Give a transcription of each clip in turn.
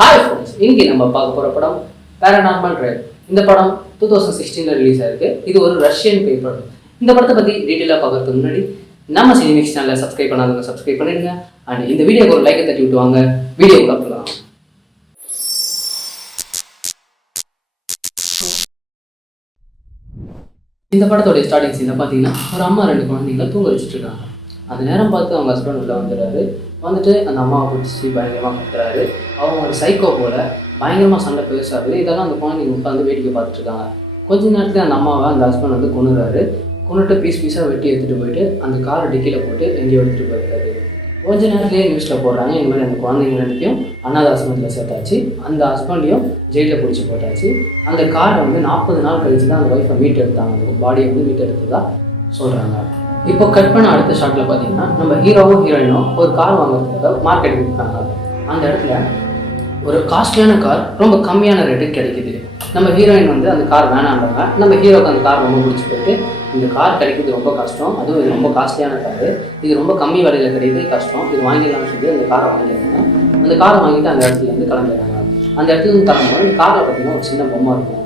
Hi friends, இன்னைக்கு நம்ம பார்க்க போகிற படம் பேராநார்மல் ட்ரைவ். இந்த படம் 2016 ரிலீஸ் ஆயிருக்கு. இது ஒரு ரஷ்யன் பேய் படம். இந்த படத்தை பற்றி டீட்டெயிலாக பார்க்கறதுக்கு முன்னாடி நம்ம சினிமிக்ஸ் சேனலை சப்ஸ்கிரைப் பண்ணாதவங்க சப்ஸ்கிரைப் பண்ணிடுங்க. அண்ட் இந்த வீடியோக்கு ஒரு லைக்கை தட்டி விட்டு வாங்க. வீடியோக்குள்ள போகலாம். இந்த படத்தோடைய ஸ்டார்டிங் சீனில் பார்த்தீங்கன்னா ஒரு அம்மா 2 குழந்தைங்களை தூங்க வச்சுட்டு இருக்காங்க. அந்த நேரம் பார்த்து அவங்க ஹஸ்பண்ட் உள்ள வந்துடுறாரு. வந்துட்டு அந்த அம்மாவை பிடிச்சி பயங்கரமாக கத்துறாரு. அவங்க ஒரு சைக்கோ போல பயங்கரமாக சண்டை பேசுறாரு. இதெல்லாம் அந்த குழந்தைங்க உட்காந்து வேடிக்கை பார்த்துட்டு இருக்காங்க. கொஞ்ச நேரத்தில் அந்த அம்மாவை அந்த ஹஸ்பண்ட் வந்து கொண்டுறாரு. கொண்டுட்டு பீஸாக வெட்டி எடுத்துகிட்டு போயிட்டு அந்த காரை டிக்கியில் போட்டு எங்கேயோ எடுத்துகிட்டு போயிருக்காரு. கொஞ்ச நேரத்துலேயே நியூஸில் போடுறாங்க, இந்த மாதிரி அந்த குழந்தைங்க ரெண்டுத்தையும் அனாதை ஆசிரமத்தில் சேர்த்தாச்சு, அந்த ஹஸ்பண்டையும் ஜெயிலில் பிடிச்சி போட்டாச்சு. அந்த காரை வந்து 40 நாள் கழிச்சு தான் அந்த ஒய்ஃபை மீட் எடுத்தாங்க. அந்த பாடியை வந்து மீட் எடுத்ததா சொல்கிறாங்க. இப்போ கட் பண்ண அடுத்த ஷாட்டில் பார்த்தீங்கன்னா நம்ம ஹீரோவும் ஹீரோயினும் ஒரு கார் வாங்குறதுக்காக மார்க்கெட்டுக்கு இருக்காங்க. அந்த இடத்துல ஒரு காஸ்ட்லியான கார் ரொம்ப கம்மியான ரேட்டுக்கு கிடைக்குது. நம்ம ஹீரோயின் வந்து அந்த கார் வேணான்றாங்க. நம்ம ஹீரோக்கு அந்த கார் ரொம்ப பிடிச்சி போயிட்டு இந்த கார் கிடைக்கிறது ரொம்ப கஷ்டம், அதுவும் இது ரொம்ப காஸ்ட்லியான கார், இது ரொம்ப கம்மி விலையில் கிடைக்கிறது கஷ்டம், இது வாங்கிடலாம்னு சொல்லி அந்த காரை வாங்கிடுறாங்க. அந்த காரை வாங்கிட்டு அந்த இடத்துல இருந்து கிளம்பிடுறாங்க. அந்த இடத்துல இருந்து கிளம்பும்போது அந்த காரில் பார்த்தீங்கன்னா ஒரு சின்ன பொம்மை இருக்கும்.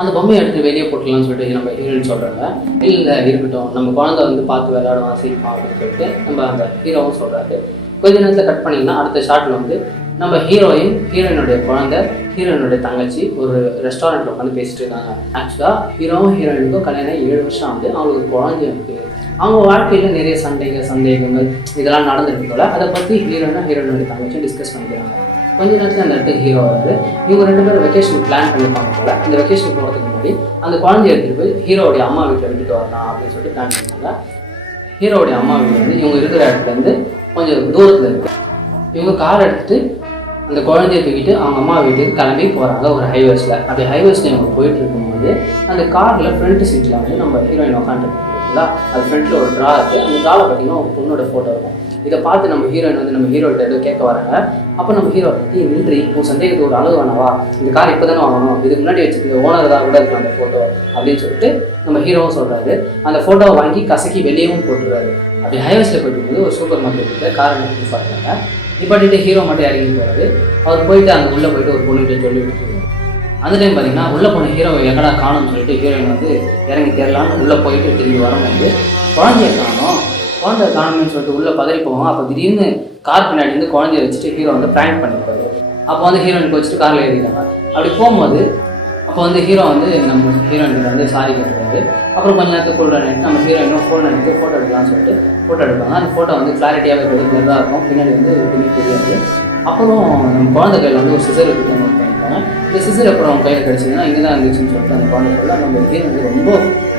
அந்த பொம்மையை எடுத்து வெளியே போட்டுக்கலாம்னு சொல்லிட்டு நம்ம ஹீரோயின் சொல்கிறாங்க. இல்லை இருக்கட்டும், நம்ம குழந்தை வந்து பார்த்து விளையாடுவான் சிரிப்பான் அப்படின்னு சொல்லிட்டு நம்ம அந்த ஹீரோவும் சொல்கிறாரு. கொஞ்ச நேரத்தில் கட் பண்ணிங்கன்னா அடுத்த ஷாட்டில் வந்து நம்ம ஹீரோயினுடைய குழந்தை, ஹீரோயினுடைய தங்கச்சி ஒரு ரெஸ்டாரண்ட்டில் உட்காந்து பேசிட்டு இருக்காங்க. ஆக்சுவலாக ஹீரோவும் ஹீரோயினுக்கும் கல்யாணம் 7 வருஷம் ஆகுது. அவங்களுக்கு குழந்தை இருக்குது. அவங்க வாழ்க்கையில் நிறைய சந்தேகங்கள் இதெல்லாம் நடந்துருக்கு போல. அதை பற்றி ஹீரோயினுடைய தங்கச்சியும் டிஸ்கஸ் பண்ணிக்கிறாங்க. கொஞ்ச நேரத்தில் அந்த இடத்துக்கு ஹீரோ வருது. இவங்க 2 பேரும் வெக்கேஷன் பிளான் பண்ணியிருப்பாங்க போல. அந்த வெக்கேஷன் போகிறதுக்கு முன்னாடி அந்த குழந்தைய எடுத்துகிட்டு போய் ஹீரோடைய அம்மா வீட்டில் விட்டுட்டு வரலாம் அப்படின்னு சொல்லிட்டு பிளான் பண்ணியிருக்காங்க. ஹீரோடைய அம்மா வீடு வந்து இவங்க இருக்கிற இடத்துலேருந்து கொஞ்சம் தூரத்தில் இருக்குது. இவங்க கார் எடுத்துகிட்டு அந்த குழந்தைய தூக்கிட்டு அவங்க அம்மா வீட்டுக்கு கிளம்பி போகிறாங்க ஒரு ஹைவேஸில். அப்படி ஹைவேஸில் இவங்க போயிட்டு இருக்கும்போது அந்த காரில் ஃப்ரண்ட் சீட்டில் வந்து நம்ம ஹீரோயின் உட்காந்துருக்கீங்களா, அது ஃப்ரண்ட்டில் ஒரு ட்ரா இருக்குது. அந்த ட்ராவில் பார்த்தீங்கன்னா ஒரு பொண்ணோட ஃபோட்டோ இருக்கும். இதை பார்த்து நம்ம ஹீரோயின் வந்து நம்ம ஹீரோகிட்ட ஏதோ கேட்க வராங்க. அப்போ நம்ம ஹீரோ நின்றி உன் சந்தேகத்துக்கு ஒரு அளவு வேணாவா, இந்த கார் இப்போ தானே வாங்கணும், இதுக்கு முன்னாடி வச்சுருக்க ஓனர் தான் கூட இருக்கலாம் அந்த ஃபோட்டோ அப்படின்னு சொல்லிட்டு நம்ம ஹீரோவும் சொல்கிறாரு. அந்த ஃபோட்டோவை வாங்கி கசக்கி வெளியவும் போட்டுருவாரு. அப்படி ஹைவேஸில் போயிட்டு இருக்கும்போது ஒரு சூப்பர் மார்க்கெட்டுக்கு காரை நிறுத்தி பார்க்குறாங்க. நிப்பாட்டிட்டு ஹீரோ மட்டும் இறங்கி போகிறாரு. அவர் போயிட்டு அங்கே உள்ளே போயிட்டு ஒரு பொண்ணுகிட்ட சொல்லி விட்டுருவாரு. அந்த டைம் பார்த்தீங்கன்னா உள்ளே போன ஹீரோ எங்கடா காணும்னு சொல்லிட்டு ஹீரோயின் வந்து இறங்கி தேரலான்னு உள்ளே போயிட்டு திரும்பி வரும்போது குழந்தைய காணும்னு சொல்லிட்டு உள்ளே பதறி போவோம். அப்போ திடீர்னு கார் பின்னாடி வந்து குழந்தைய வச்சுட்டு ஹீரோ வந்து ப்ராங்க் பண்ணியிருப்பாரு. அப்போ வந்து ஹீரோயினுக்கு வச்சுட்டு காரில் ஏறிட்டாங்க. அப்படி போகும்போது அப்போ வந்து ஹீரோ வந்து நம்ம ஹீரோயினுக்கு வந்து சாரி கேட்டுறாரு. அப்புறம் கொஞ்ச நேரத்துக்கு கூடுதல் நம்ம ஹீரோயினும் ஃபோன் எடுத்து ஃபோட்டோ எடுக்கலாம்னு சொல்லிட்டு ஃபோட்டோ எடுப்பாங்க. அந்த ஃபோட்டோ வந்து கிளாரிட்டியாகவே இருக்குது, கிளியராக இருக்கும், பின்னாடி வந்து எதுவுமே தெரியாது. அப்புறம் நம்ம குழந்தை கையில் வந்து ஒரு சிசர் எடுத்து நோட் பண்ணியிருப்பாங்க. இந்த சிசர் அப்புறம் அவங்க கையில் கிடச்சிதுன்னா இங்கே தான் இருந்துச்சுன்னு சொல்லிட்டு அந்த குழந்தை சொல்ல நம்ம ஹீரோ வந்து ரொம்ப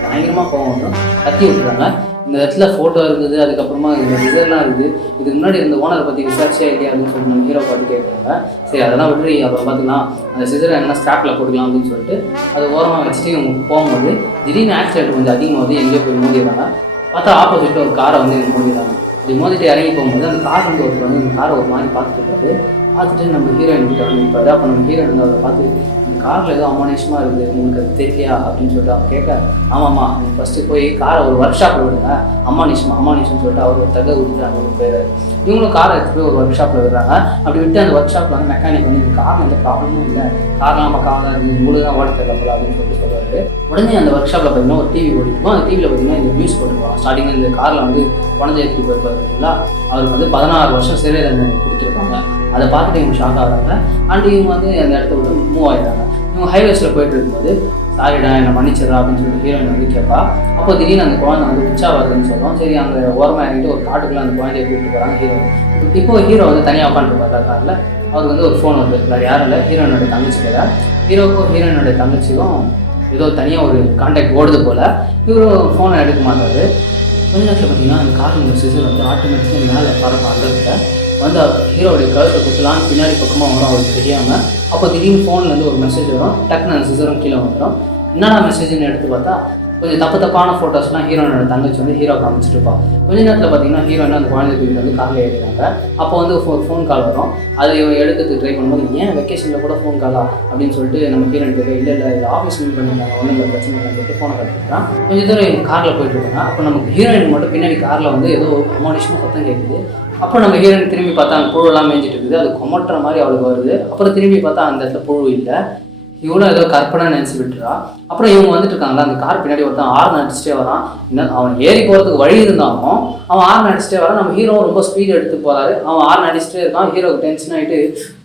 பயங்கரமாக கோவம் வந்து கத்தி விட்டுறாங்க. இந்த இடத்துல ஃபோட்டோ இருந்தது, அதுக்கப்புறமா இந்த சிசர்லாம் இருக்குது, இதுக்கு முன்னாடி இருந்த ஓனரை பற்றி விசாரிச்சே இல்லையா அப்படின்னு சொல்லிட்டு நம்ம ஹீரோ பார்த்து கேட்குறாங்க. சரி அதெல்லாம் விட்டு அப்புறம் பார்த்துக்கலாம், அந்த சிசரை என்ன ஸ்கிராப்பில் போட்டுக்கலாம் அப்படின்னு சொல்லிட்டு அது ஓரமாக வச்சுட்டு இவங்க போகும்போது திடீர்னு ஆக்சிடென்ட் கொஞ்சம் அதிகமாக வந்து எங்கேயோ போய் மோதிடுறாங்க. பார்த்தா ஆப்போசிட்டில் ஒரு காரை வந்து எனக்கு மோதிடுறாங்க. அப்படி மோதிட்டு இறங்கி போகும்போது அந்த கார் வந்து ஒருத்தர் வந்து இந்த காரை ஒரு மாதிரி பார்த்துட்டு இருப்பாரு. பார்த்துட்டு நம்ம ஹீரோயின் கிட்ட வந்து இருப்பாரு. அப்போ நம்ம ஹீரோயின் வந்து அவரை பார்த்து இந்த காரில் ஏதோ அமானுஷமாக இருக்குது, உங்களுக்கு அது தெரியலையா அப்படின்னு சொல்லிட்டு அவங்க கேட்க, ஆமாம்மா நீங்கள் ஃபஸ்ட்டு போய் காரை ஒரு ஒர்க் ஷாப்பில் விடுங்க, அமானுஷம்னு சொல்லிட்டு அவர் ஒரு தகவல் விட்டுறாங்க ஒரு பேர். இவங்களும் காரை எடுத்துகிட்டு போய் ஒரு ஒர்க் ஷாப்பில் விடுறாங்க. அப்படி விட்டு அந்த ஒர்க் ஷாப்பில் வந்து மெக்கானிக் வந்து இந்த காரில் எந்த ப்ராப்ளமும் இல்லை, கார்லாம் பக்காவாக தான் இருக்குது, உங்களுக்கு தான் ஓட்ட தெரியல அப்படின்னு சொல்லிட்டு சொல்லுவார். உடனே அந்த ஒர்க் ஷாப்பில் பார்த்தீங்கன்னா ஒரு டிவி ஓடிக்கும். அந்த டிவியில் பார்த்தீங்கன்னா இந்த நியூஸ் போட்டுருவாங்க. ஸ்டார்டிங்கில் இந்த காரில் வந்து குழந்தை எடுத்துகிட்டு போயிருப்பாரு இல்லைங்களா, அவருக்கு வந்து 16 வருஷம் சிறை தண்டனை கொடுத்துருப்பாங்க. அதை பார்த்துட்டு இவங்க ஷாக் ஆகிறாங்க. அண்ட் இவங்க வந்து அந்த இடத்த விட்டு மூவ் ஆகிடுறாங்க. இவங்க ஹைவேஸில் போயிட்டு இருக்கும்போது சாரிடா என்னை மன்னிச்சிடறா அப்படின்னு சொல்லிட்டு ஹீரோயின் வந்து கேட்பா. அப்போ திடீர்னு அந்த குழந்தை வந்து உச்சா வருதுன்னு சொல்லுவோம். சரி அங்கே ஓரமாக இறங்கிட்டு ஒரு காட்டுக்குள்ளே அந்த குழந்தைய கூப்பிட்டு போகிறாங்க ஹீரோயின். இப்போ ஹீரோ வந்து தனியாக உட்காந்துருப்பாரு காரில். அவருக்கு வந்து ஒரு ஃபோன் வந்து வேறு யாரும் இல்லை, ஹீரோயினோட தங்கச்சி பேர. ஹீரோக்கும் ஹீரோயினோட தங்கச்சிக்கும் ஏதோ தனியாக ஒரு கான்டாக்ட் ஓடுது போல். இவரும் ஃபோனை எடுக்க மாட்டார். கொஞ்ச நேரத்தில் பார்த்தீங்கன்னா அந்த காரில் சிசர் வந்து ஆட்டோமேட்டிக்காக மேலே பறப்ப அந்த வந்து ஹீரோடைய கழுத்தை குத்தலான்னு பின்னாடி பக்கமாக வரும் அவருக்கு தெரியாமல். அப்போ திடீர்னு ஃபோன்லேருந்து ஒரு மெசேஜ் வரும். டக்குன்னு அந்த சிசரும் கீழே வந்துடும். என்னடா மெசேஜ்னு எடுத்து பார்த்தா கொஞ்சம் தப்பான ஃபோட்டோஸ்லாம் ஹீரோயினோட தங்கச்சி வந்து ஹீரோ காமிச்சிட்டு இருப்பாள். கொஞ்ச நேரத்தில் பார்த்தீங்கன்னா ஹீரோயின் அந்த குழந்தை வீட்டில் வந்து காரில் ஏறினாங்க. அப்போ வந்து ஃபோன் கால் வரும். அதை எடுக்கிறதுக்கு ட்ரை பண்ணும்போது ஏன் வெக்கேஷனில் கூட ஃபோன் காலா அப்படின்னு சொல்லிட்டு நம்ம ஹீரோயின் கேட்க, இல்லை ஆஃபீஸ் மீட் பண்ணியிருந்தாங்க, ஒன்றும் இல்லை பிரச்சனை இல்லைன்னு சொல்லிட்டு ஃபோனை கற்றுக்கிறான். கொஞ்சம் தூரம் காரில் போயிட்டு இருக்காங்க. அப்போ நமக்கு ஹீரோயின் மட்டும் பின்னாடி காரில் வந்து ஏதோ அமானுஷமாக சத்தம் கேட்குது. அப்போ நம்ம ஹீரோயின் திரும்பி பார்த்தா அந்த புழுலாம் மேய்ஞ்சிட்டு இருக்குது, அது கொமட்டுற மாதிரி அவளுக்கு வருது. அப்புறம் திரும்பி பார்த்தா அந்த இடத்துல புழு இல்லை, இவளும் ஏதோ கற்பனை நினச்சி விட்டுறா. அப்புறம் இவங்க வந்துட்டு இருக்காங்களா, அந்த கார் பின்னாடி ஒருத்தன் ஆர்ன் அடிச்சுட்டே வரான். இன்னும் அவன் ஏறி போகிறதுக்கு வழி இருந்தாலும் அவன் ஆர்ன் அடிச்சுட்டே வரான். நம்ம ஹீரோ ரொம்ப ஸ்பீடு எடுத்து போகிறாரு, அவன் ஆர்ன் அடிச்சுட்டே இருக்கான். ஹீரோக்கு டென்ஷன் ஆகிட்டு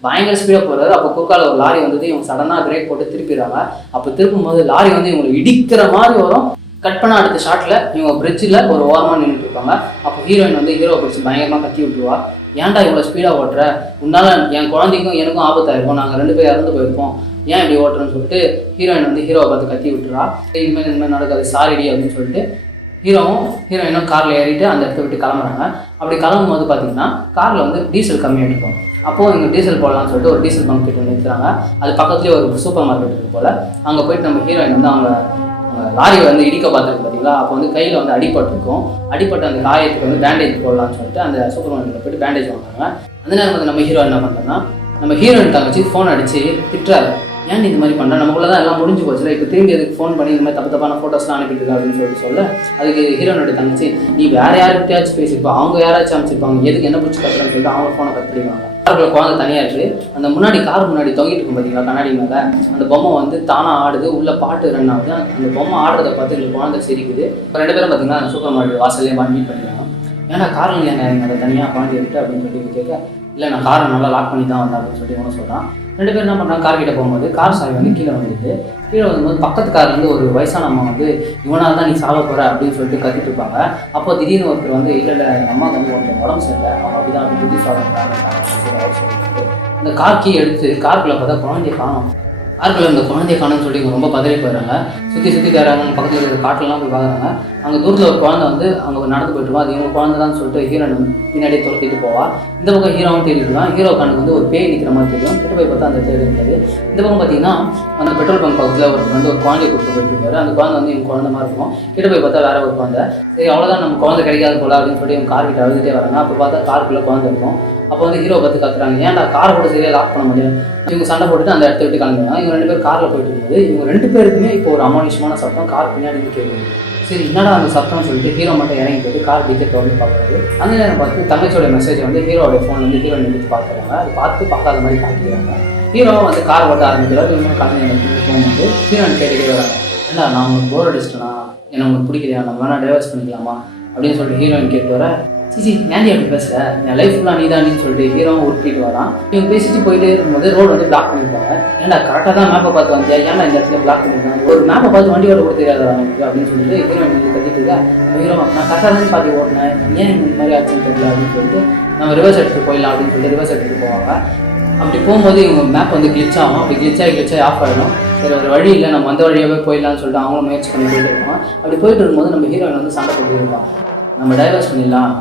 பயங்கர ஸ்பீடாக போகிறாரு. அப்போ குறுக்கால ஒரு லாரி வந்தது, இவங்க சடனாக பிரேக் போட்டு திருப்பிடுறாங்க. அப்போ திருப்பும்போது லாரி வந்து இவங்களை இடிக்கிற மாதிரி வரும். கட் பண்ண அடுத்த ஷாட்டில் இவங்க பிரிட்ஜில் ஒரு ஓரமாக நின்றுட்டு இருப்பாங்க. அப்போ ஹீரோயின் வந்து ஹீரோவை பிடிச்சி பயங்கரமாக கத்தி விட்டுருவா. ஏன்டா இவ்வளோ ஸ்பீடாக ஓட்டுற, உன்னால் என் குழந்தைக்கும் எனக்கும் ஆபத்தாயிருக்கும், நாங்கள் 2 பேர் இறந்து போயிருப்போம், ஏன் இப்படி ஓட்டுறேன்னு சொல்லிட்டு ஹீரோயின் வந்து ஹீரோவை பார்த்து கத்தி விட்டுறா. இனிமேல் நடக்காது, சாரிடி அப்படின்னு சொல்லிட்டு ஹீரோயினும் காரில் ஏறிட்டு அந்த இடத்த விட்டு கிளம்புறாங்க. அப்படி கிளம்பும் போது பார்த்தீங்கன்னா காரில் வந்து டீசல் கம்மியாக இருக்கும். அப்போது இங்கே டீசல் போடலாம்னு சொல்லிட்டு ஒரு டீசல் பங்க் கிட்ட நிறுத்துறாங்க. அது பக்கத்துலேயே ஒரு சூப்பர் மார்க்கெட் இருக்கு போல். அங்கே போயிட்டு நம்ம ஹீரோயின் வந்து அவங்க லாரியை வந்து இடிக்க பார்த்துருக்கு பார்த்தீங்களா. அப்போ வந்து கையில் வந்து அடிபட்டிருக்கும். அடிப்பட்ட அந்த காயத்துக்கு வந்து பேண்டேஜ் போடலாம்னு சொல்லிட்டு அந்த சூப்பர் மார்க்கெட்டில் போய்ட்டு பேண்டேஜ் வாங்குறாங்க. அந்த நேரம் வந்து நம்ம ஹீரோ என்ன பண்ணுறோன்னா, நம்ம ஹீரோயின் தங்கச்சி ஃபோன் அடித்து திட்டுறாரு. ஏன் இந்த மாதிரி பண்ணுறேன், நமக்குள்ள தான் எல்லாம் முடிஞ்சு போச்சுல, இப்போ திரும்பி அதுக்கு ஃபோன் பண்ணி இந்த மாதிரி தப்பான ஃபோட்டோஸ்லாம் அனுப்பிட்டு இருக்கா அப்படின்னு சொல்ல, அதுக்கு ஹீரோனோட தங்கச்சி, நீ வேறு யாருக்கிட்டையாச்சும் பேசியிருப்பா, அவங்க யாராச்சும் அமைச்சிருப்பாங்க, எதுக்கு என்ன பிடிச்சி கட்டுறேன்னு சொல்லிட்டு அவங்க ஃபோனை கட் பண்ணிடுவாங்க. காருக்குள்ள குழந்தை தனியாக இருக்குது. அந்த முன்னாடி கார் முன்னாடி தொங்கிட்டு இருக்கும் பார்த்தீங்களா கண்ணாடி மேலே, அந்த பொம்மை வந்து தானாக ஆடுது, உள்ள பாட்டு ரன் ஆகுது. அந்த பொம்மை ஆடுறதை பார்த்து எங்களுக்கு குழந்தை சிரிக்குது. இப்போ 2 பேரும் பார்த்தீங்கன்னா அந்த சூப்பர் மார்க்கெட் வாசல்லே மீட் பண்ணிடுறாங்க. ஏன்னா காரில் ஏங்க அதை தனியாக குழந்தை விட்டு அப்படின்னு சொல்லி கேட்க, இல்லை நான் காரை நல்லா லாக் பண்ணி தான் வந்தேன் அப்படின்னு சொல்லி இவங்க சொல்கிறான். 2 பேர் என்ன பண்ணுறாங்க, கார் கிட்ட போகும்போது கார் சாவி வந்து கீழே வந்துடுது. கீழே வரும்போது பக்கத்து கார்லேருந்து ஒரு வயசான அம்மா வந்து இவனால் தான் நீ சாவ போகிற அப்படின்னு சொல்லிட்டு கத்திட்டு இருப்பாங்க. அப்போ திடீர்னு ஒருத்தர் வந்து இல்லை அம்மா வந்து கொஞ்சம் உடம்பு சரியில்லை, அவங்க அப்படி தான் அப்படி புத்தி சொல்கிறாங்க. அந்த கார் கீ எடுத்து காருக்குள்ளே பார்த்தா குழந்தைய காணும். காருக்குள்ள இந்த குழந்தைய காணும்னு சொல்லி இவங்க ரொம்ப பதறி போயிடுறாங்க. சுற்றி தேடுறாங்க, பக்கத்தில் இருக்கிற காட்டிலலாம் போய் பார்க்குறாங்க. அங்கே தூரத்தில் ஒரு குழந்தை வந்து அங்கே நடந்து போயிட்டுருவா. அது இவங்க குழந்தை தான் சொல்லிட்டு ஹீரோயின் பின்னாடியே துரத்திட்டு போவா. இந்த பக்கம் ஹீரோவும் தேடிட்டுருவான். ஹீரோ கண்ணுக்கு வந்து ஒரு பேய் நிற்கிற மாதிரி தெரியும். கிட்ட போய் பார்த்தா அந்த தேடி இருக்காது. இந்த பக்கம் பார்த்தீங்கன்னா அந்த பெட்ரோல் பங்க் பக்கத்தில் ஒரு குழந்தைய கொடுத்து போயிட்டுருப்பாரு. அந்த குழந்தை வந்து இவங்க குழந்தை மாதிரி இருக்கும். கிட்ட போய் பார்த்தா வேற ஒரு குழந்தை. சரி அவ்வளோதான், நம்ம குழந்தை கிடைக்காது போல அப்படின்னு சொல்லி இவங்க கார் கிட்ட அழுதுகிட்டே வராங்க. அப்போ பார்த்தா காருக்குள்ளே குழந்தை இருக்கும். அப்போ வந்து ஹீரோ பார்த்து கத்துறாங்க, ஏன்டா காரை கூட சரியாக லாக் பண்ண முடியாது. இவங்க சண்டை போட்டுட்டு அந்த இடத்த விட்டு கிளம்புறாங்க. இவங்க 2 பேர் காரில் போயிட்டு இருக்கும்போது இவங்க 2 பேருக்குமே இப்போ ஒரு அமானுஷமான சத்தம் கார் பின்னாடி இருந்து கேட்குது. சரி என்னடா அந்த சத்தம்னு சொல்லிட்டு ஹீரோ மட்டும் இறங்கி போயிட்டு கார் டிக்கெட் தொடர்ந்து பார்க்குறாரு. அந்த நேரம் பார்த்து தங்கச்சியோட மெசேஜ் வந்து ஹீரோட ஃபோன் வந்து ஹீரோ எடுத்து பார்க்குறாங்க. அது பார்த்து பார்க்காத மாதிரி காட்டிக்கிறாங்க. ஹீரோ வந்து கார் ஓட்ட ஆரம்பிக்கிறாரு. இவங்க கலந்து எனக்கு போகும்போது ஹீரோயின் கேட்டுக்கே வராங்க, ஏன்னா நான் உங்களுக்கு போர் அடிச்சிட்டேனா, என்ன உங்களுக்கு பிடிக்கலையா, நம்ம வேணா டைவர்ஸ் பண்ணிக்கலாமா அப்படின்னு சொல்லிட்டு ஹீரோயின் கேட்டு வர, சிச்சி ஏன்டி அப்படி பேசுகிற, என் லைஃப் ஃபுல்லாக நீ தான் சொல்லிட்டு ஹீரோவும் உருட்டிட்டு வரான். இவங்க பேசிட்டு போயிட்டே இருக்கும்போது ரோடு வந்து பிளாக் பண்ணியிருப்பாங்க. ஏன்டா கரெக்டாக தான் மேப்பை பார்த்து வந்தியா, ஏன்னா இந்த இடத்துல பிளாக் பண்ணியிருக்காங்க, ஒரு மேப்பை பார்த்து வண்டி ஓட்ட கூட தெரியாதா எனக்கு அப்படின்னு சொல்லிட்டு ஹீரோயின் வந்து கத்திட்டு இருக்கா. நம்ம ஹீரோ நான் கரெக்டாக தான் பார்த்து ஓட்டினேன், ஏன் இந்த மாதிரி ஆச்சுன்னு தெரியல அப்படின்னு சொல்லிட்டு நம்ம ரிவர்ஸ் எடுத்துகிட்டு போயிடலாம் அப்படின்னு சொல்லிட்டு ரிவர்ஸ் எடுத்துகிட்டு போவாங்க. அப்படி போகும்போது இவங்க மேப் வந்து கிளிச் ஆகும். அப்படி கிளிச்சாகி ஆஃப் ஆகிடும். சரி ஒரு வழி இல்லை, நம்ம அந்த வழியாகவே போயிடலான்னு சொல்லிட்டு அவங்களும் முயற்சி பண்ணி போயிட்டு இருக்கோம். அப்படி போயிட்டு இருக்கும்போது நம்ம ஹீரோயின் வந்து சண்டை போட்டு இருப்பான், நம்ம டைவர்ஸ் பண்ணிடலாம்,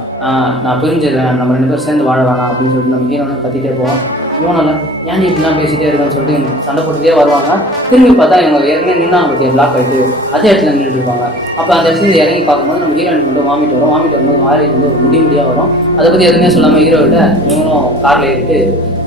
நான் பிரிஞ்சிடுறேன், நம்ம 2 பேரும் சேர்ந்து வாழ வேணாம் அப்படின்னு சொல்லிட்டு நம்ம ஹீரோனை கத்திட்டே போவோம். இவனால ஏன் நீ இப்படிலாம் பேசிகிட்டே இருக்கான்னு சொல்லிட்டு சண்டை போட்டுகிட்டே வருவாங்க. திரும்பி பார்த்தா இவங்க ஏற்கனவே நின்னாங்க பற்றிய பிளாக் ஆகிட்டு அதே இடத்துல நின்றுட்டு இருப்பாங்க. அப்போ அந்த இடத்துல இறங்கி பார்க்கும்போது நம்ம ஹீரோயின் வந்து வாமிட் வரும்போது வாரி வந்து ஒரு முடியாக வரும். அதை பற்றி எதுவுமே சொல்லாமல் ஹீரோகிட்ட இவங்களும் காரில் ஏறிட்டு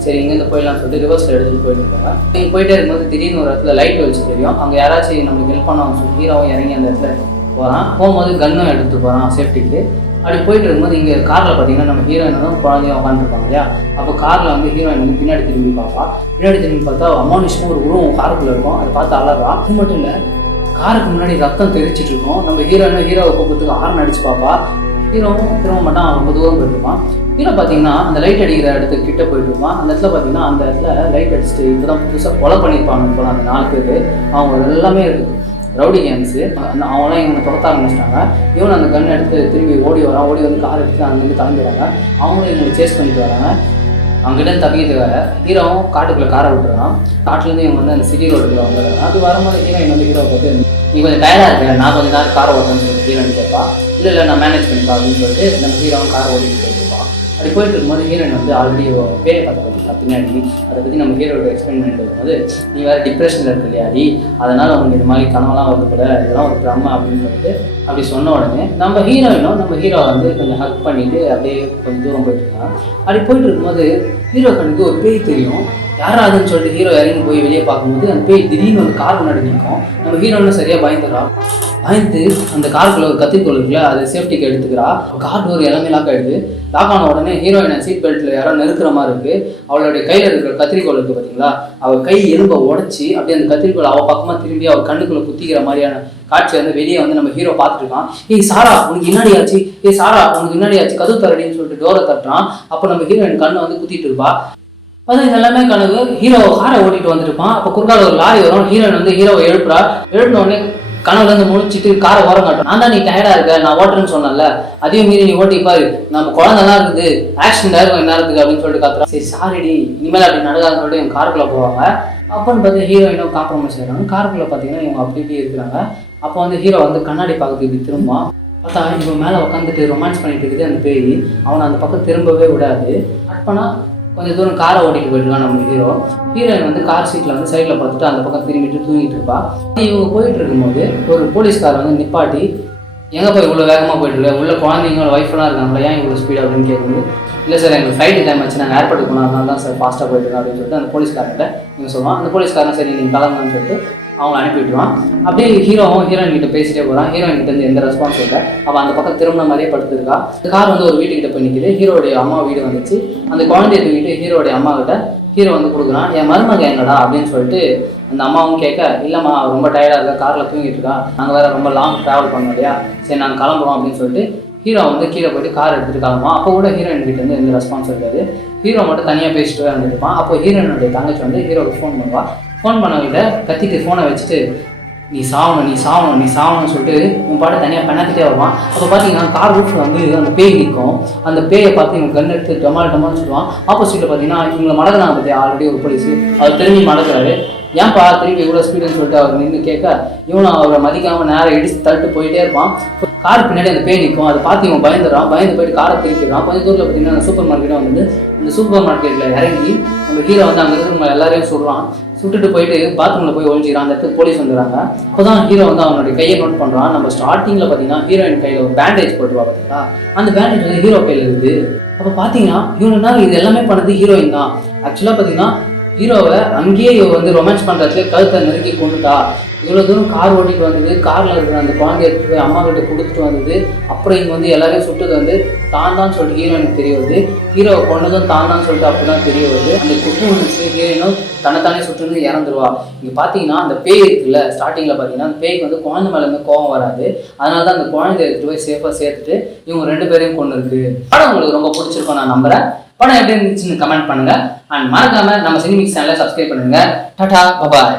சரி இங்கேருந்து போயிடலாம்னு சொல்லிட்டு ரிவர்ஸில் எடுத்துகிட்டு போயிட்டு இருப்பாங்க. நீங்கள் போயிட்டே இருக்கும்போது திடீர்னு ஒரு இடத்துல லைட் வச்சு தெரியும், அங்கே யாராச்சும் நம்மளுக்கு ஹெல்ப் பண்ணுவாங்க சொல்லி ஹீரோவும் இறங்கி அந்த இடத்துல போகிறான். போகும்போது கன்னும் எடுத்துகிட்டு போகிறான் சேஃப்டிக்கு. அப்படி போயிட்டு இருக்கும்போது இங்கே காரில் பார்த்தீங்கன்னா நம்ம ஹீரோயினும் குழந்தையும் உட்காந்துருப்பாங்க இல்லையா. அப்போ காரில் வந்து ஹீரோயின் வந்து பின்னாடி திரும்பி பார்ப்பா. பின்னாடி திரும்பி பார்த்தா அமானுஷமாக ஒரு உருவம் காருக்குள்ளே இருக்கும். அதை பார்த்து அழறா. அது மட்டும் இல்லை, காருக்கு முன்னாடி ரத்தம் தெரிச்சிட்டு இருக்கும். நம்ம ஹீரோவை கூப்பிட்டுக்கு ஹார்ன் அடிச்சு பார்ப்பா. ஹீரோவும் திரும்ப மாட்டான், ரொம்ப தூரம் போயிட்டுருப்பான். ஹீரோ பார்த்தீங்கன்னா அந்த லைட் அடிக்கிற இடத்துக்கு கிட்ட போயிட்டு இருப்பான். அந்த இடத்துல பார்த்தீங்கன்னா அந்த இடத்துல லைட் அடிச்சுட்டு இப்போ தான் புதுசாக கொலை பண்ணியிருப்பாங்க போல அந்த 4 பேர். அவங்க எல்லாமே ரவுடி கேங்ஸு. அவங்களாம் இவனை துரத்த ஆரம்பிச்சிட்டாங்க. இவனை அந்த கன் எடுத்து திரும்பி ஓடி வரான். ஓடி வந்து கார் எடுத்து அங்கேருந்து கிளம்பிடுறாங்க. அவங்களும் இவங்களை சேஸ் பண்ணிட்டு வராங்க. அங்கிட்ட தப்பிக்கிட்டு வேற ஹீரோவும் காட்டுக்குள்ளே காரை விட்டுறான். காட்டுலேருந்து இவங்க வந்து அந்த சிட்டி ரோடுக்குள்ள வந்துடுறாங்க. அது வரும்போது ஹீரோயின் வந்து ஹீரோ பார்த்து நீ கொஞ்சம் டயர்டாக இருக்கேன், நான் கொஞ்சம் நேரம் காரை ஓட்டணும்னு சொல்லிட்டு ஹீரோயின் கேட்பா. இல்லை நான் மேனேஜ் பண்ணிப்பா அப்படின்னு சொல்லிட்டு நம்ம ஹீரோவும் காரை ஓட்டிட்டு போயிருப்பான். அப்படி போயிட்டு இருக்கும்போது ஹீரோயின் வந்து ஆல்ரெடி பேரை பார்த்து பின்னாடி அதை பற்றி நம்ம ஹீரோட எக்ஸ்பிளைன் பண்ணிட்டு இருக்கும்போது, நீ வேறு டிப்ரெஷனில் இருக்கு இல்லையாடி, அதனால் உங்களுக்கு இது மாதிரி கனவெல்லாம் வருது போல, இதெல்லாம் ஒரு ட்ராமா அப்படின்னு சொல்லிட்டு அப்படி சொன்ன உடனே நம்ம ஹீரோவை வந்து கொஞ்சம் ஹக் பண்ணிவிட்டு அப்படியே கொஞ்சம் தூரம் போயிட்டு இருக்கான். அப்படி போயிட்டு இருக்கும்போது ஹீரோ கண்ணுக்கு ஒரு பேய் தெரியும். யாராதுன்னு சொல்லிட்டு ஹீரோ இறங்கி போய் வெளியே பார்க்கும்போது அந்த பேய் திடீர்னு வந்து கார் முன்னாடி நிற்கும். நம்ம ஹீரோன்னு சரியாக பயந்து அந்த காருக்குள்ள ஒரு கத்திரிக்கோள் இருக்குல்ல, அதை சேஃப்டிக்கு எடுத்துக்கிறா. கார் டோர் எல்லாமே லாக் ஆகிடுது. லாக் ஆன உடனே ஹீரோயினை சீட் பெல்ட்டில் யாரோ நெருக்கிற மாதிரி இருக்குது. அவளுடைய கையில் இருக்கிற கத்திரிக்கோள் இருக்குது பார்த்தீங்களா, அவள் கை எலும்பை உடச்சி அப்படியே அந்த கத்திரிக்கோள் அவள் பக்கமாக திரும்பி அவள் கண்ணுக்குள்ளே குத்திக்கிற மாதிரியான காட்சி வந்து வெளியே வந்து நம்ம ஹீரோ பார்த்துருக்கான். ஏய் சாரா உனக்கு முன்னாடி ஆச்சு, ஏய் சாரா உனக்கு முன்னாடி ஆச்சு, கதவு தரடின்னு சொல்லிட்டு டோரை தட்டுறான். அப்போ நம்ம ஹீரோயின் கண்ணை வந்து குத்திட்டு இருப்பா. அது எல்லாமே கனவு. ஹீரோ காரை ஓட்டிட்டு வந்துருப்பான். அப்போ குறுக்கால ஒரு லாரி வரும். ஹீரோயின் வந்து ஹீரோவை எழுப்பின உடனே கனவுல இருந்து முடிச்சுட்டு காரை ஓரம் காட்டும். நான் தான் நீ டயர்டா இருக்க, நான் ஓட்டுறேன்னு சொன்னேன்ல, அதையும் மீறி நீ ஓட்டிப்பாரு, நம்ம குழந்தைலாம் இருக்குது, ஆக்சிடென்ட் ஆயிருக்கும் நேரத்துக்கு அப்படின்னு சொல்லிட்டு காத்துறா. சரி சாரிடி, இனிமேல் அப்படி நடக்காதுன்னு சொல்லிட்டு இவங்க காருக்குள்ள போவாங்க. அப்போன்னு பார்த்து ஹீரோயினும் காம்ப்ரமைஸ் செய்யறாங்க. காருக்குள்ள பார்த்தீங்கன்னா இவங்க அப்படி இப்படி இருக்கிறாங்க. அப்போ வந்து ஹீரோ வந்து கண்ணாடி பார்க்கறதுக்கு இப்படி திரும்புவான். பார்த்தா இவன் மேலே உட்காந்துட்டு ரொமான்ஸ் பண்ணிட்டு இருக்குது அந்த பேய். அவனை அந்த பக்கம் திரும்பவே விடாது. அப்போனா கொஞ்சம் தூரம் காரை ஓட்டிட்டு போயிட்டுருக்கான் நம்ம ஹீரோயின் வந்து கார் சீட்டில் வந்து சைடில் பார்த்துட்டு அந்த பக்கம் திரும்பிட்டு தூங்கிட்டு இருப்பா. இவங்க போயிட்டு இருக்கும்போது ஒரு போலீஸ்கார் வந்து நிப்பாட்டி, எங்கே போய் இவ்வளோ வேகமாக போயிட்டுருக்கு, உள்ள குழந்தைங்க ஒய்ஃபெல்லாம் இருக்காங்களா, ஏன் இவ்வளோ ஸ்பீட் அப்படின்னு கேட்கும்போது, இல்லை சார் எங்களுக்கு ஃப்ளைட்டு டைம் ஆச்சு, நாங்கள் ஏர்போர்ட்டுக்கு போனோம், அதனால தான் சார் ஃபாஸ்ட்டாக போயிட்டுருக்கோம் அப்படின்னு சொல்லிட்டு அந்த போலீஸ்காரன்ட்ட இவங்க சொல்லுவான். அந்த போலீஸ்காரன் சரி நீங்கள் கிளம்புன்னு சொல்லிட்டு அவங்க அனுப்பிவிட்டுருவான். அப்படியே ஹீரோவும் ஹீரோயின் கிட்ட பேசிட்டே போகிறான். ஹீரோயின் கிட்ட இருந்து எந்த ரெஸ்பான்ஸ் இல்லை. அவள் அந்த பக்கம் திரும்பின மாதிரியே படுத்துருக்கா. இந்த கார் வந்து ஒரு வீட்டுக்கிட்ட போய் நிற்கிது. ஹீரோடைய அம்மா வீடு வந்துச்சு. அந்த குழந்தைய தூக்கிட்டு ஹீரோடைய அம்மா கிட்ட ஹீரோ வந்து கொடுக்குறான். என் மருமக எங்கடா அப்படின்னு சொல்லிட்டு அந்த அம்மாவும் கேட்க, இல்லைம்மா ரொம்ப டயர்டாக இருக்கா, காரில் தூங்கிட்டு இருக்கா, நாங்கள் வேறு ரொம்ப லாங் ட்ராவல் பண்ணோம் இல்லையா, சரி நாங்கள் கிளம்புறோம் அப்படின்னு சொல்லிட்டு ஹீரோ வந்து கீழே போயிட்டு கார் எடுத்துகிட்டு கிளம்புவான். அப்போ கூட ஹீரோயின் கிட்ட இருந்து எந்த ரெஸ்பான்ஸ் இருக்காது. ஹீரோ மட்டும் தனியாக பேசிட்டு வந்துருப்பான். அப்போ ஹீரோயினுடைய தங்கச்சி வந்து ஹீரோவுக்கு ஃபோன் பண்ணுவாள். ஃபோன் பண்ணவங்கிட்ட கத்திட்டு ஃபோனை வச்சுட்டு, நீ சாவணும்னு சொல்லிட்டு இவன் பாட்டு தனியாக பெண்ணாக்கிட்டே வருவான். அப்போ பார்த்தீங்கன்னா கார் ரூஃபில் வந்து அந்த பேய் நிற்கும். அந்த பேயை பார்த்து இவங்க கண் எடுத்து டமால்னு சொல்லுவான். ஆப்போசிட்டில் பார்த்தீங்கன்னா இவங்களை மடக்குறாங்க பற்றி ஆல்ரெடி ஒரு போலீஸ், அவர் திரும்பி மடக்குறாரு. ஏன்ப்பா திரும்பி இவ்வளோ ஸ்பீடுன்னு சொல்லிட்டு அவர் நின்று கேட்க, இவனும் அவரை மதிக்காமல் நேரம் இடிச்சு தள்ளிட்டு போயிட்டே இருப்பான். கார் பின்னாடி அந்த பேய் நிற்கும். அதை பார்த்து இவன் பயந்து போயிட்டு காரை திருப்பிடுறான். கொஞ்சம் தூரத்தில் பார்த்தீங்கன்னா சூப்பர் மார்க்கெட்டாக வந்து அந்த சூப்பர் மார்க்கெட்டில் இறங்கி நம்ம ஹீரோ வந்து அங்கே இருக்கிறவங்க எல்லாரையும் சொல்கிறான். சுட்டுட்டு போயிட்டு பாத்ரூமில் போய் ஒழிஞ்சிக்கிறான். அந்த இடத்துக்கு போலீஸ் வந்துடுறாங்க. அப்போ தான் ஹீரோ வந்து அவனுடைய கையை நோட் பண்ணுறான். நம்ம ஸ்டார்டிங்கில் பார்த்தீங்கன்னா ஹீரோயின் கையில் ஒரு பேண்டேஜ் போட்டுருவா பார்த்தீங்களா, அந்த பேண்டேஜ் வந்து ஹீரோ கையில் இருக்குது. அப்போ பார்த்தீங்கன்னா இவனுனா இது எல்லாமே பண்ணது ஹீரோயின் தான். ஆக்சுவலாக பார்த்தீங்கன்னா ஹீரோவை அங்கேயே வந்து ரொமான்ஸ் பண்ணுறதுல கழுத்தை நெருக்கி கொண்டுட்டா. இவ்வளோ தூரம் கார் ஓட்டிட்டு வந்தது, காரில் இருக்கிற அந்த குழந்தைய எடுத்து போய் அம்மா கிட்ட கொடுத்துட்டு வந்தது. அப்புறம் இங்கே வந்து எல்லாரையும் சுட்டது வந்து தான் சொல்லிட்டு ஹீரோயினுக்கு தெரிய வருது. ஹீரோவை கொண்டதும் தான் சொல்லிட்டு அப்படி தான் தெரிய வருது. அந்த குற்றம் வந்துச்சு, ஹீரோயினும் தன்னைத்தானே சுட்டுன்னு இறந்துருவா. இங்கே பார்த்தீங்கன்னா அந்த பேய் இருக்குல்ல, ஸ்டார்டிங்கில் பார்த்தீங்கன்னா அந்த பேய்க்கு வந்து குழந்தை மேலேருந்து கோவம் வராது. அதனால தான் அந்த குழந்தைய எடுத்துட்டு போய் சேஃபாக சேர்த்துட்டு இவங்க 2 பேரையும் கொண்டு இருக்கு. படம் உங்களுக்கு ரொம்ப பிடிச்சிருக்கும் நான் நம்புறேன். படம் எப்படி இருந்துச்சுன்னு கமெண்ட் பண்ணுங்க. அண்ட் மறக்காம நம்ம சினிமிக்ஸ் சேனலை சப்ஸ்கிரைப் பண்ணுங்க. டாடா பாய்.